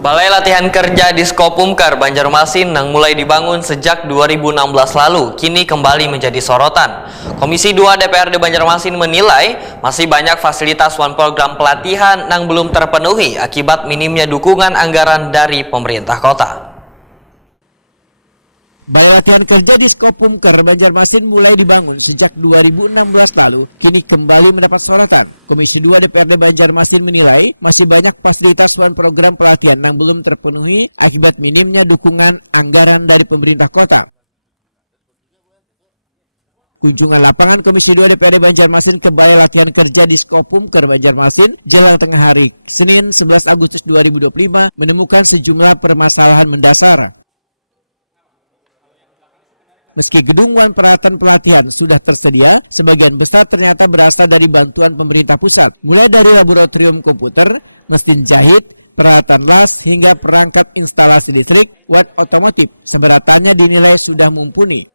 Balai Latihan Kerja Diskopumker Banjarmasin yang mulai dibangun sejak 2016 lalu kini kembali menjadi sorotan. Komisi 2 DPRD Banjarmasin menilai masih banyak fasilitas program pelatihan yang belum terpenuhi akibat minimnya dukungan anggaran dari pemerintah kota. Balai Latihan Kerja Diskopumker Banjarmasin mulai dibangun sejak 2016 lalu, kini kembali mendapat sorotan. Komisi 2 DPRD Banjarmasin menilai masih banyak fasilitas dan program pelatihan yang belum terpenuhi akibat minimnya dukungan anggaran dari pemerintah kota. Kunjungan lapangan Komisi 2 DPRD Banjarmasin ke Balai Latihan Kerja Diskopumker Banjarmasin jelang tengah hari Senin 11 Agustus 2025 menemukan sejumlah permasalahan mendasar. Meski gedung dan peralatan pelatihan sudah tersedia, sebagian besar ternyata berasal dari bantuan pemerintah pusat, mulai dari laboratorium komputer, mesin jahit, peralatan las, hingga perangkat instalasi listrik dan otomotif. Seberatannya dinilai sudah mumpuni.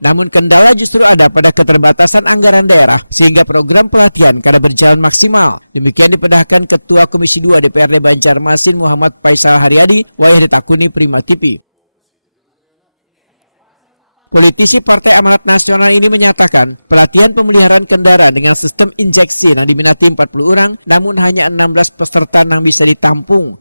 Namun kendala justru ada pada keterbatasan anggaran daerah, sehingga program pelatihan kada berjalan maksimal. Demikian dipedahkan Ketua Komisi 2 DPRD Banjarmasin Muhammad Faisal Haryadi, wayah ditakuni Prima TV. Politisi Partai Amanat Nasional ini menyatakan pelatihan pemeliharaan kendaraan dengan sistem injeksi yang diminati 40 orang, namun hanya 16 peserta yang bisa ditampung.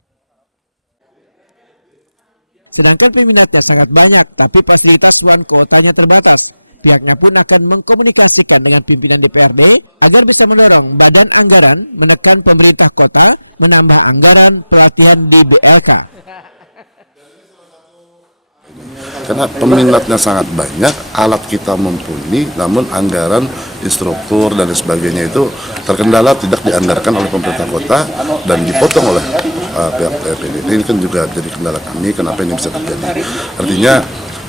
Sedangkan peminatnya sangat banyak, tapi fasilitas dan kuotanya terbatas. Pihaknya pun akan mengkomunikasikan dengan pimpinan DPRD agar bisa mendorong badan anggaran menekan pemerintah kota menambah anggaran pelatihan di BLK. Karena peminatnya sangat banyak, alat kita mumpuni, namun anggaran, instruktur dan sebagainya itu terkendala, tidak dianggarkan oleh pemerintah kota dan dipotong oleh pihak PPD. Ini kan juga jadi kendala kami, kenapa ini bisa terjadi. Artinya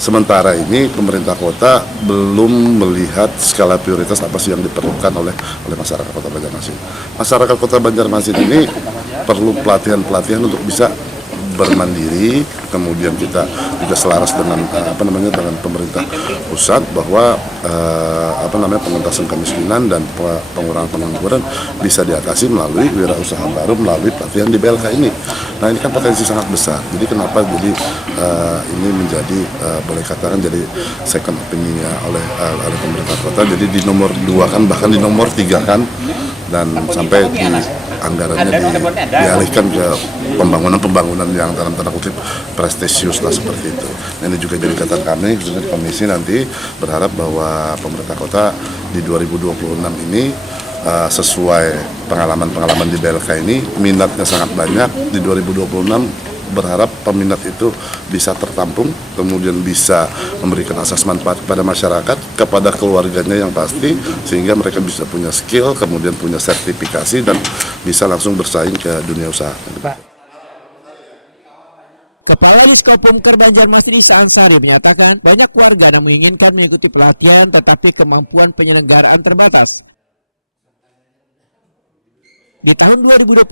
sementara ini pemerintah kota belum melihat skala prioritas apa sih yang diperlukan oleh masyarakat Kota Banjarmasin. Masyarakat Kota Banjarmasin ini perlu pelatihan-pelatihan untuk bisa bermandiri, kemudian kita juga selaras dengan dengan pemerintah pusat bahwa pengentasan kemiskinan dan pengurangan pengangguran bisa diatasi melalui wirausaha baru melalui pelatihan di BLK ini. Nah, ini kan potensi sangat besar. Jadi kenapa ini menjadi boleh katakan jadi second opinion oleh pemerintah kota. Jadi di nomor 2 kan, bahkan di nomor 3 kan, dan sampai di anggarannya dialihkan ke pembangunan yang dalam tanda kutip prestisius lah seperti itu. Ini juga jadi catatan kami di komisi nanti berharap bahwa pemerintah kota di 2026 ini sesuai pengalaman di BLK ini minatnya sangat banyak. Di 2026 berharap peminat itu bisa tertampung, kemudian bisa memberikan asas manfaat kepada masyarakat, kepada keluarganya yang pasti, sehingga mereka bisa punya skill, kemudian punya sertifikasi dan bisa langsung bersaing ke dunia usaha. Kepala Diskopumker Banjarmasin Isa Ansari menyatakan banyak warga yang menginginkan mengikuti pelatihan tetapi kemampuan penyelenggaraan terbatas. Di tahun 2025,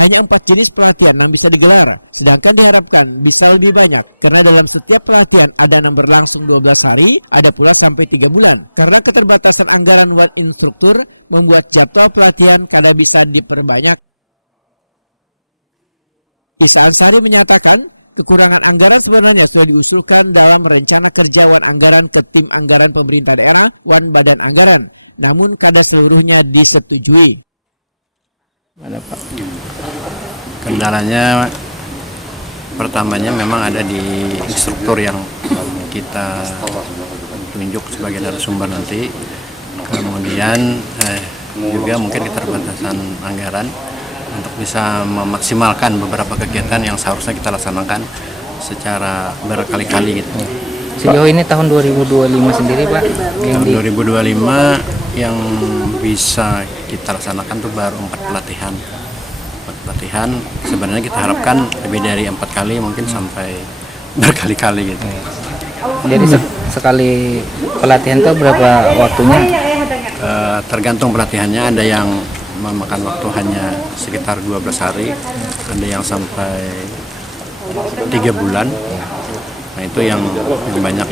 hanya 4 jenis pelatihan yang bisa digelar, sedangkan diharapkan bisa lebih banyak, karena dalam setiap pelatihan ada yang berlangsung 12 hari, ada pula sampai 3 bulan. Karena keterbatasan anggaran dan instruktur, membuat jadwal pelatihan kada bisa diperbanyak. Isa Ansari menyatakan, kekurangan anggaran sebenarnya sudah diusulkan dalam rencana kerja wan anggaran ke tim anggaran pemerintah daerah wan badan anggaran, namun kada seluruhnya disetujui. Mana Pak? Kendalanya pertamanya memang ada di instruktur yang kita tunjuk sebagai narasumber nanti. Kemudian juga mungkin keterbatasan anggaran untuk bisa memaksimalkan beberapa kegiatan yang seharusnya kita laksanakan secara berkali-kali gitu. Sejauh ini tahun 2025 sendiri Pak? Tahun 2025 yang bisa kita laksanakan itu baru 4 pelatihan. 4 pelatihan sebenarnya kita harapkan lebih dari 4 kali, mungkin sampai berkali-kali gitu. Jadi sekali pelatihan itu berapa waktunya? Tergantung pelatihannya, ada yang memakan waktu hanya sekitar 12 hari, ada yang sampai 3 bulan. Nah, itu yang banyak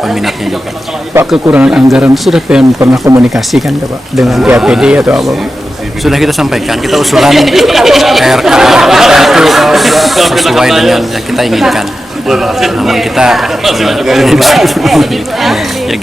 peminatnya juga. Pak, kekurangan anggaran sudah pernah komunikasikan ke Pak dengan TAPD atau apa Pak? Sudah kita sampaikan, kita usulan RKA kita itu sesuai dengan yang kita inginkan. Namun kita tidak bisa ya